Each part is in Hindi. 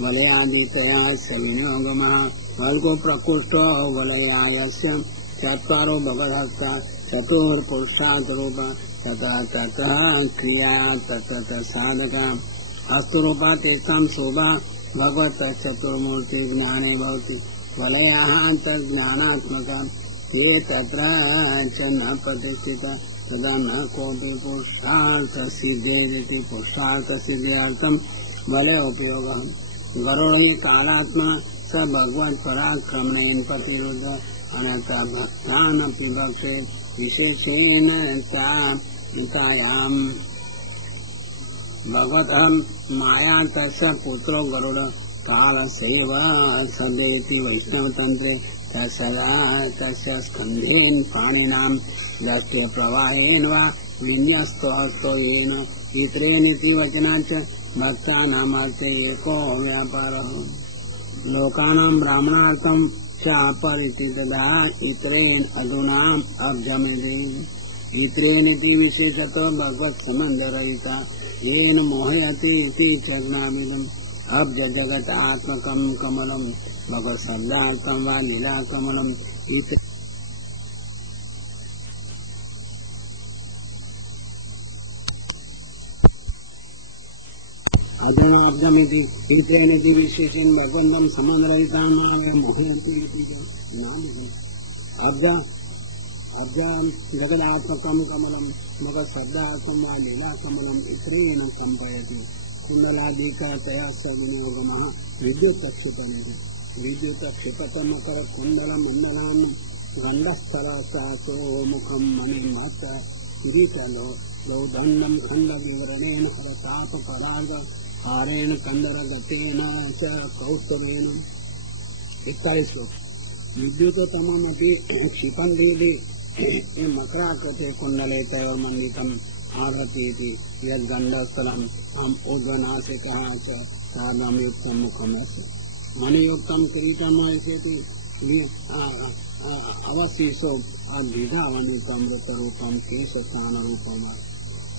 वलयादितया सविनियोगमः वर्गो प्रकोष्ठो वलयायस्य चत्वारो भगवद्भक्ता चतुर्पुरुषात् रूप तथा ततः क्रिया ततः साधका हस्तरूपा तेषां शोभा भगवतः चतुर्मूर्ति ज्ञाने भवति वलयाः तज्ज्ञानात्मका ये तत्र च न प्रतिष्ठिता तदा न कोऽपि पुरुषार्थसिद्धेरिति पुरुषार्थसिद्ध्यर्थं वलयोपयोगः गरुडो हि कालात्मा स भगवत्पराक्रमणेन प्रतिरुद्ध अनन्तः भक्तानपि भक्ते विशेषेण तायां भगवतः माया तस्य पुत्रो गरुड कालस्यैव सदेति वैष्णवतन्त्रे तस्य स्कन्धेन पाणिनां दत्ते प्रवाहेन वा विन्यस्तो हस्तो येन इतरेनिति वचनाच्च भक्तानामर्थे एको व्यापारः लोकानां ब्राह्मणार्थं च अपरिति तदा इतरेण अधुनाम् अभ्यमेति इतरेनिति विशेषतो भगवत्सम्बन्धरहिता येन मोहयति इति चरणामिदम् अब्ज जगतात्मकं कमलं भगवत्सद्धार्थं वा लीलाकमलम् अब्जमिति इतरेनिति विशेषेण भगवन्तं सम्बन्धरहिता मोहयति इति अब्ज जगदात्मकं कमलं भगवत्सद्धार्थं वा लीलाकमलम् इतरेण सम्पयति कुण्डलादिकतया सविनियोगमः विद्युत्क्षिपतमकरकुण्डलमण्डलां गण्डस्थलसातो मुखं मणिमत किरीटलो लौदण्डं खण्डविवरणेन हरतापपराग हारेण कन्दरगतेन च कौस्तुभेन 41 श्लोक विद्युतोत्तममपि क्षिपन्ति मकराकृते कुण्डले तयोर्मण्डितम् आरतीति यद्गण्डस्थलम् उग्रनासिकः च सार्धयुक्तं मुखमस्ति मणियुक्तं किरीटमयसेति अवशिषो अभिधावनुतं ऋतरूपं केशस्थानरूपम्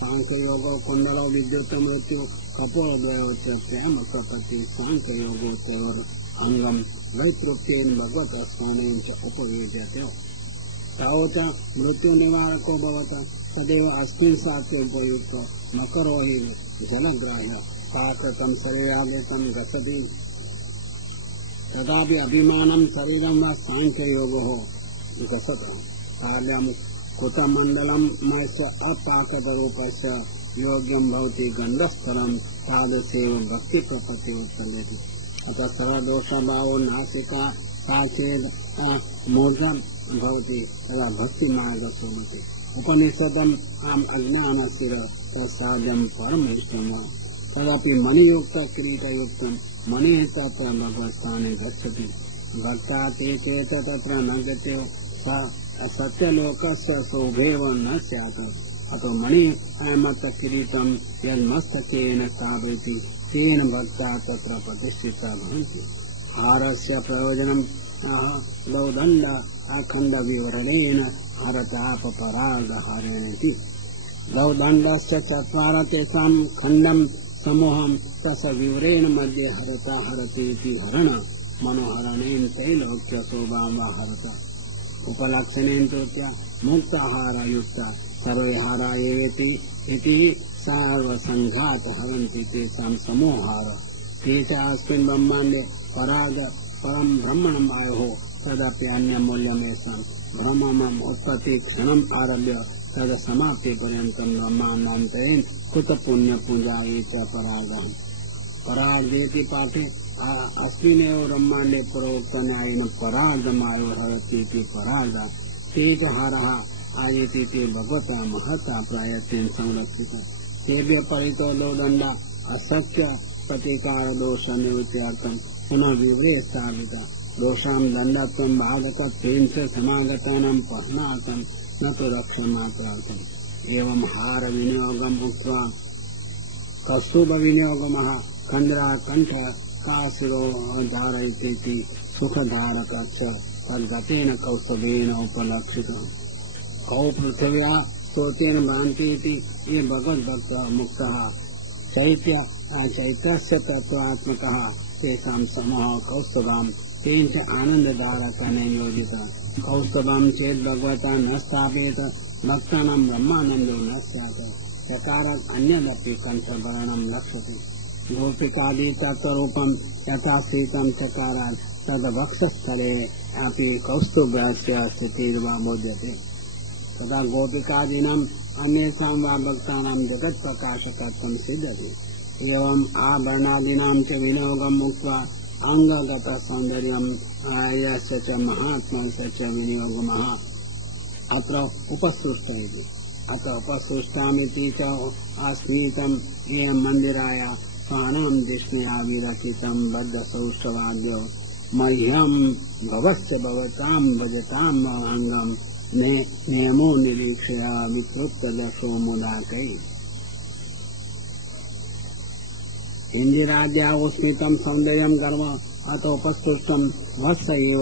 सांख्ययोगो कुण्डलो विद्युत्तमृत्यु कपोलद्वयोच्चप्यामकपति सांख्ययोगोत्तयोर अंगम वैतृप्तेन भगवतः स्वामेन च उपयुज्यते तावत् मृत्युनिवारको भवतः तदेव अस्मिन् शास्त्रे उपयुक्तो मकरो हि जलग्राह्य पात्रकं शरीरावृतं गच्छति तदापि अभिमानं शरीरं वा सांख्ययोगो गच्छतः कार्यं कुतमण्डलं मयस्य अपाकरूपस्य योग्यं भवति गण्डस्थलं तादृशेव भक्तिप्रपत्ति उत्पद्यते अतः सर्वदोषभावो नासिका साचेद मूर्धं भवति तदा भक्तिमार्गसोमति उपनिषदम् अज्ञानस्य तत्साध्यं परमेष्टम् तदपि मणियुक्त किरीटयुक्तं मणिः तत्र भगवत्स्थाने गच्छति भक्तात् एकेत तत्र न गतेव सत्यलोकस्य शोभेव न स्यात् अतो मणिमत्त किरीटं यन्मस्तकेन स्थापयति तेन भक्ता तत्र प्रतिष्ठिता भवन्ति हारस्य प्रयोजनं लौदण्ड अखण्डविवरणेन हरतापपरागहारेणेति लौदण्डस्य चत्वारः तेषां खण्डं समूहं तस्य विवरेण मध्ये हरता हरतीति हरण मनोहरणेन त्रैलोक्यशोभां वा हरत उपलक्षणेन तृतीया मुक्ताहारयुक्ता सर्वे हारायेति इति सर्वसङ्घात हरन्ति तेषां समूहार ते च अस्मिन् ब्रह्माण्डे पराग परं ब्रह्मणम् आयुः तदपि अन्यमूल्यमेषां ब्रह्मम् उत्पत्ति क्षणम् आरभ्य तद समाप्ति पर्यन्तं ब्रह्माण्डान्तरेण कुत पुण्यपूजा च परागः परागेति पाठे अस्मिन्नेव ब्रह्माण्डे प्रोक्तन्यायेन परागमायुर्हरतीति पराग ते च हारः आयति ते भगवता महता प्रयत्नेन संरक्षितः तेभ्य परितो लौदण्ड असत्य प्रतिकारदोष निवृत्त्यर्थं पुनः विवरे स्थापिता दोषां दण्डत्वं बाधकत्वेन च समागतानां पठनार्थं न तु रक्षणार्थम् एवं हार विनियोगम् उक्त्वा कस्तूभविनियोगमः कन्द्रा कण्ठ काशिरो धारयतीति सुखधारकस्य तद्गतेन कौस्तुभेन उपलक्षितः कौ पृथिव्या स्तोतेन भ्रान्ति इति ये भगवद्भक्तः मुक्तः चैत्रस्य तत्त्वात्मकः तेषां समूह कौस्तुभं तेन च आनन्दधारकनेन योजितः। कौस्तुभं चेत् भगवता न स्थापयेत भक्तानां ब्रह्मानन्दो न स्यात्। चकारात् अन्यदपि कंठभरणं लक्ष्यते। गोपिकादि तत्त्वरूपं यथा स्थितं चकारात् तद् वक्षस्थले अपि कौस्तुभस्य स्थितिर्वा बोध्यते। तदा गोपिकादीनाम् अन्येषां वा भक्तानां जगत्प्रकाशकत्वं सिद्ध्यति। एवम् आभरणादीनां च विनियोगम् उक्त्वा अङ्गगतसौन्दर्यं यस्य च महात्मस्य च विनियोगमः अत्र उपसृष्टः इति। अत्र उपसृष्टामिति च अस्मितम् एवं मन्दिराय स्वानां जिष्णुया विरचितं बद्धसौष्ठवाद्यो मह्यं भवस्य भवतां भजतां अङ्गं नियमो निरीक्ष्य विकृतदशो मुदाकै। इन्दिराद्या स्मितं सौन्दर्यं गर्व अतोपसृष्टं वत्स एव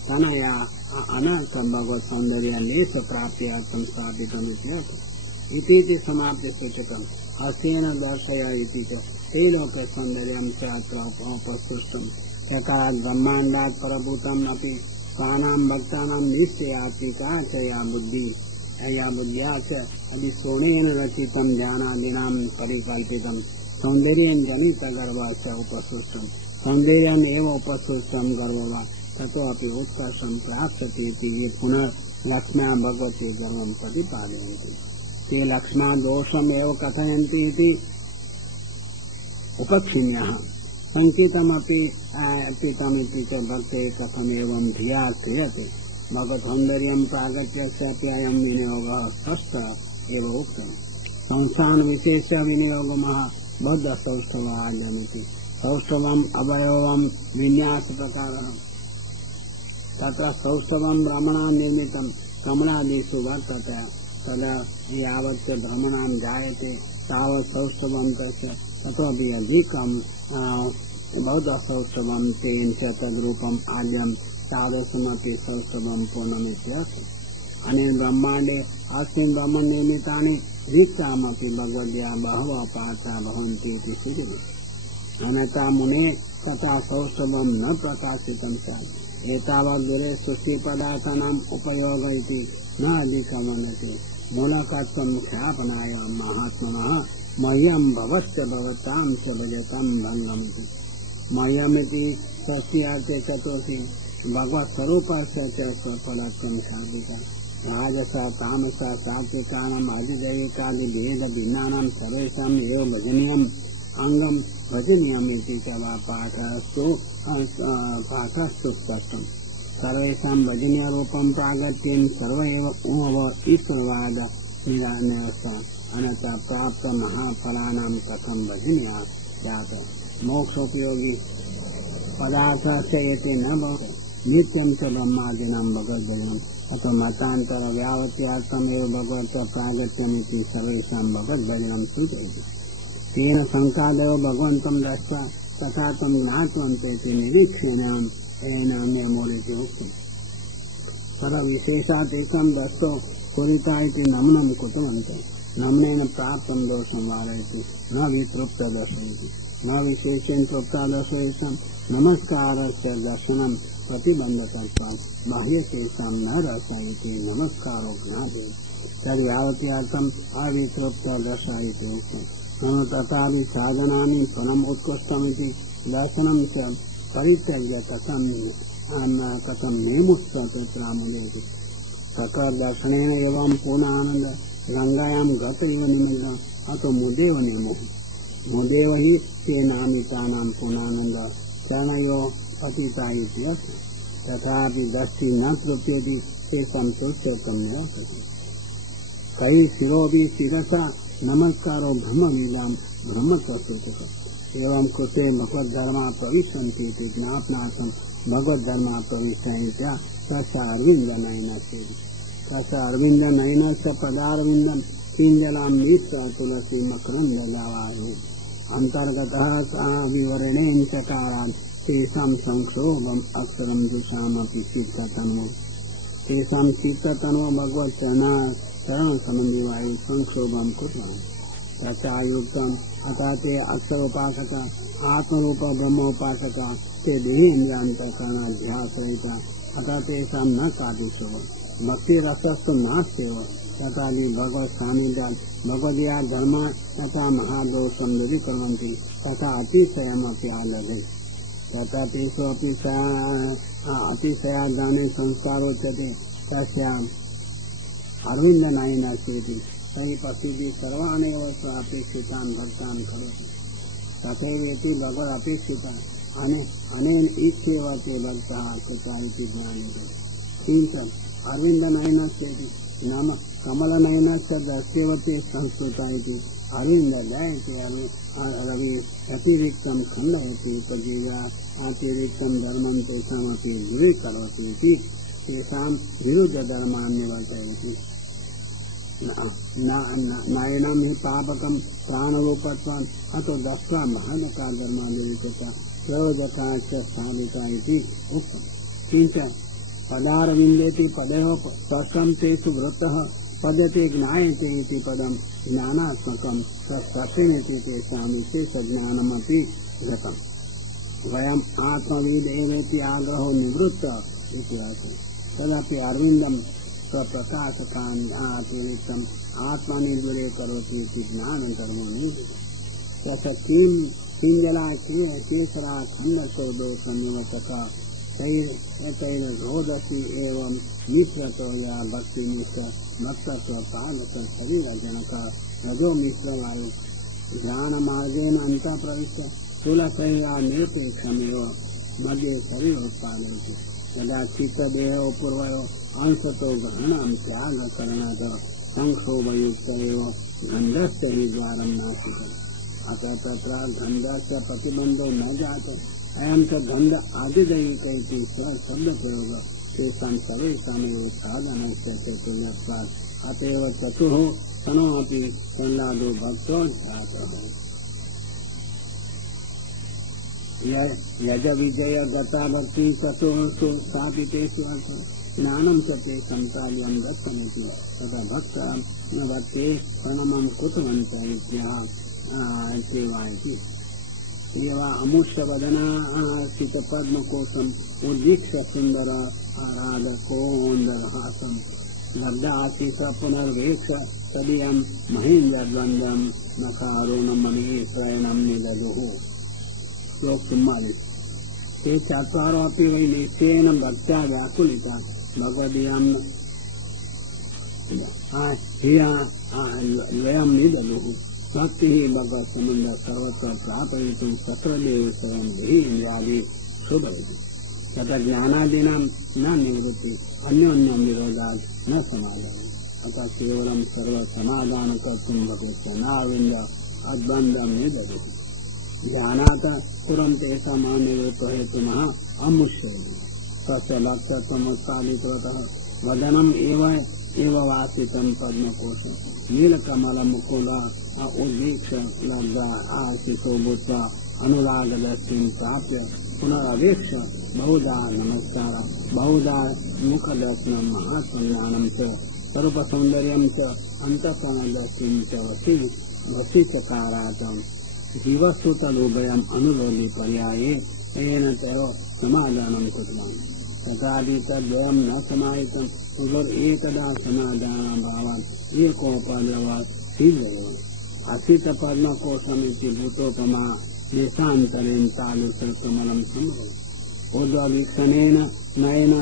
स्तनया अनर्थं भगवत् सौन्दर्य लेश प्राप्त्यर्थं स्थापितम् इति समाप्य सूचितम्। हस्तेन दर्शय इति च त्रैलोक्य सौन्दर्यं च अत्र उपसृष्टम्। चकारात् ब्रह्माण्डात् परभूतम् अपि स्वानां भक्तानां निश्चयात्मिका च या बुद्ध्या च अभिस्वर्णेन रचितं ध्यानादीनां परिकल्पितं सौन्दर्यं जनितगर्वश्च उपसृष्टम्। सौन्दर्यम् एव उपसृष्टं गर्ववा ततोऽपि उत्कर्षं प्राप्स्यति इति ये पुनर्लक्ष्म्या भगवते गर्वं प्रतिपादयन्ति। ते लक्ष्म्या दोषम् एव कथयन्ति इति उपक्षिण्यः। संकेतमपि अर्पितमिति च भक्ते कथमेवं धिया क्रियते। भगवत्सौन्दर्यं प्रागट्यस्यापि अयं विनियोगः स्पष्ट एव उक्तः। संस्थानविशेष विनियोगमः बद्धसौष्ठवाद्यमिति। सौष्ठवम् अवयवं विन्यासप्रकारः। तत्र सौष्ठवं भ्रमणां निर्मितं कमलादिषु वर्तते। तदा यावत् भ्रमणां जायते तावत् सौष्ठवं तस्य ततोऽपि अधिकं बद्धसौष्ठवं तेन च तद्रूपम् आद्यं तादृशमपि सौष्ठवं पूर्णमित्यर्थः। अनेन ब्रह्माण्डे अस्मिन् ब्रह्मनिर्मितानि दीक्षामपि भगवद्या बहवः पार्था भवन्ति इति सूचितम्। अन्यथा मुने तथा सौष्ठवं न प्रकाशितं स्यात्। एतावत् दूरे सुखीपदार्थानाम् उपयोगः इति न अधिकमन्यते। मूलकत्वं ख्यापनाय महात्मनः मह्यं भवस्य भवतां च भजतां भङ्गमिति। मह्यमिति स्वस्यार्थे चतुर्थी भगवत्स्वरूपस्य च स्वफलत्वं साधिका। राजस तामस सात्विकानाम् अधिदैविकादि भेद भिन्नानां सर्वेषाम् एव भजनीयम् अङ्गं भजनीयम् इति च वा पाठस्तु स्पष्टम्। सर्वेषां भजनीयरूपं प्रागत्यं सर्व एव ईश्वरवाद निरान्यवस्था। अन्यथा प्राप्त महाफलानां कथं भजनीया स्यात्। मोक्षोपयोगी पदार्थस्य एते न भवति। नित्यं च ब्रह्मादीनां भगवद्भजनम् अथवा मतान्तर व्यावत्यार्थम् एव भगवत् प्रागत्यमिति सर्वेषां भगवद्भजनं सूचयति। तेन शङ्कादेव भगवन्तं दृष्ट्वा तथा तं ज्ञातवन्तेति निरीक्षेणाम् एनान्यमूलिति उक्तम्। सर्वविशेषात् एकं दृष्टो कुरिता इति नमनं कृतवन्तः। नमनेन प्राप्तं दोषं वारयति न वितृप्तदर्शयति। न विशेषेण तृप्तादर्शयेषां नमस्कारस्य दर्शनं प्रतिबन्धकत्वात् बाह्यकेषां न दर्शयति नमस्कारो ज्ञाते। तद्यावत्यर्थम् अवितृप्तदर्शयति उक्तम्। मम तथापि साधनानि फलम् उत्कृष्टमिति दर्शनं च परित्यज्य कथं नेमुष्टत्रामुदेति। सकलदर्शनेन एवं पूर्णानन्द गङ्गायां गत इव निमग्नम् अतो मुदेव नेमुः। मुदेव हि ते नामितानां पूर्णानन्द चरणयो पतिता इति अर्थः। तथापि दृष्टि न तृप्यति तेषां तुष्टत्वं न वर्तते। कई शिरोऽपि शिरसा नमस्कारो ब्रह्मलीलां ब्रह्मत्वसूचकः। एवं कृते भगवद्धर्मा प्रविशन्ति इति ज्ञापनार्थं भगवद्धर्मा प्रविशन्त्या तस्य अरविन्दनयनस्य तस्य अरविन्दनयनस्य पदारविन्दं किञ्जलां मिश्र तुलसी मकरन्दलावाहे अन्तर्गतः सा विवरणेन चकारान् तेषां संक्षोभम् अक्षरं जुषामपि चित्ततनुः। तेषां चित्ततनुः भगवच्चरणसम्बन्धिवायु संक्षोभं कृतवान्। तथा युक्तम अतः ते अक्षर उपासक आत्मरूप ब्रह्मोपासक ते देहेन्द्रान्तःकरणाध्यासहिता अतः तेषां न साधुष्व भक्ति रसस्तु नास्त्येव तथा भगवत सानिध्यात् भगवदीया धर्म तथा महादोषं यदि कुर्वन्ति तथा अतिशयमपि आलभे तथा तेषु अतिशयाज्ञाने संस्कारोच्यते तस्याम् अरविन्दनायेन चेति तर्हि पश्यति सर्वाण्येव स्वापेक्षितान् भक्तान् करोति तथैवेति भगवदपेक्षितान् अनेन इच्छेव ते भक्ताः कृता इति ज्ञायते किञ्च अरविन्दनायेन चेति नाम कमलनयनस्य दस्यवते संस्कृता इति अरविन्ददयते रवि अतिरिक्तं खण्डयति तद्विजा अतिरिक्तं धर्मं तेषामपि दूरीकरोति इति तेषां विरुद्धधर्मान् निवर्तयति नायनं हि पापकं प्राणरूपत्वान् अतो दत्वा महानका धर्मादिविचता प्रयोजका च साधिता इति उक्तम् किञ्च पदारविन्देति पदयोः तत्सं तेषु वृत्तः पद्यते ज्ञायते इति पदं ज्ञानात्मकं तत्सत्यमिति तेषां विशेषज्ञानमपि गतम् वयम् आत्मविद् एवेति आग्रहो निवृत्त इति तदपि अरविन्दं स्वप्रकाशकान् अतिरिक्तम् आत्मनि दूरे करोति इति ज्ञानधर्मो निवृत्तः तस्य किञ्जला केसरा खण्डसौदो संनिवतका तैररोदसी एवं मिश्रतो या भक्ति मिश्र भक्तत्व पालक शरीर जनक रजो मिश्र वायु ध्यान मार्गेण अंत प्रविश्य स्थूलशरीरा निरपेक्षमेव मध्ये शरीर उत्पादयति यदा चित्तदेहो पूर्वयो अंशतो ग्रहणं त्यागकरणात् संक्षोभयुक्त एव गन्धस्य हि द्वारं नास्ति अतः तत्र गन्धस्य प्रतिबन्धो न जातो अयं च गन्ध आदिदैकैति शब्द प्रयोग तेषां सर्वेषामेव साधनस्य चैतन्यत्वात् अतएव चतुः सनोऽपि प्रह्लादो भक्तो जातः यज विजय गता भक्ति चतुर्षु स्थापितेषु ज्ञानं च ते संकार्यं दत्तमिति तथा भक्ते प्रणमं कृतवन्तः इत्येवाइति एवा अमुष्यवदना स्थित पद्मकोशम् उद्दीक्ष्य सुन्दर राधकोन्दरहासं लब्धाशीष पुनर्वेक्ष तदीयं महेन्द्रद्वन्द्वं नकारुणमणि त्रयणं निदधुः श्लोक 44 ते चत्वारोऽपि वै निश्चयेन भक्त्या व्याकुलिता भगवदीयां द्वयं निदधुः भक्ति ही भगवत संबंध सर्वत्र प्रापयितुं सत्रदेव स्वयं देहेन्द्रादि शुभयति तथा ज्ञानादीनां न निवृत्ति अन्योन्यं विरोधात् न समाधानं अतः केवलं सर्वसमाधान कर्तुं भगवस्य नाविन्द अद्वन्द्वं निदधति ज्ञानात् पुरं तेषाम् अनिवृत्तो हेतुमः अमुष्यति तस्य लक्ष्यत्वमुत्सादितवतः वदनम् एव वासितं पद्मकोशं नीलकमलमुकुल उद्दीक्ष लब्धा आशिषो भूत्वा अनुरागदर्शिं प्राप्य पुनरवेक्ष बहुधा नमस्कार बहुधा मुखदर्शनं महासंज्ञानं च स्वरूपसौन्दर्यं च अन्तःकरणदर्शिं च वशीचकारात् जीवस्तु तदुभयम् अनुरोधि पर्याये तेन तयो समाधानं कृतवान् तथापि तद्वयं न समाहितम् एकदा समाधानाभावात् एकोपद्रवात् शीघ्रम् असित पद्मकोशमिति भूतोपमा देशान्तरेण तालुसकमलं सम्भवति ऊर्ध्ववीक्षणेन नयन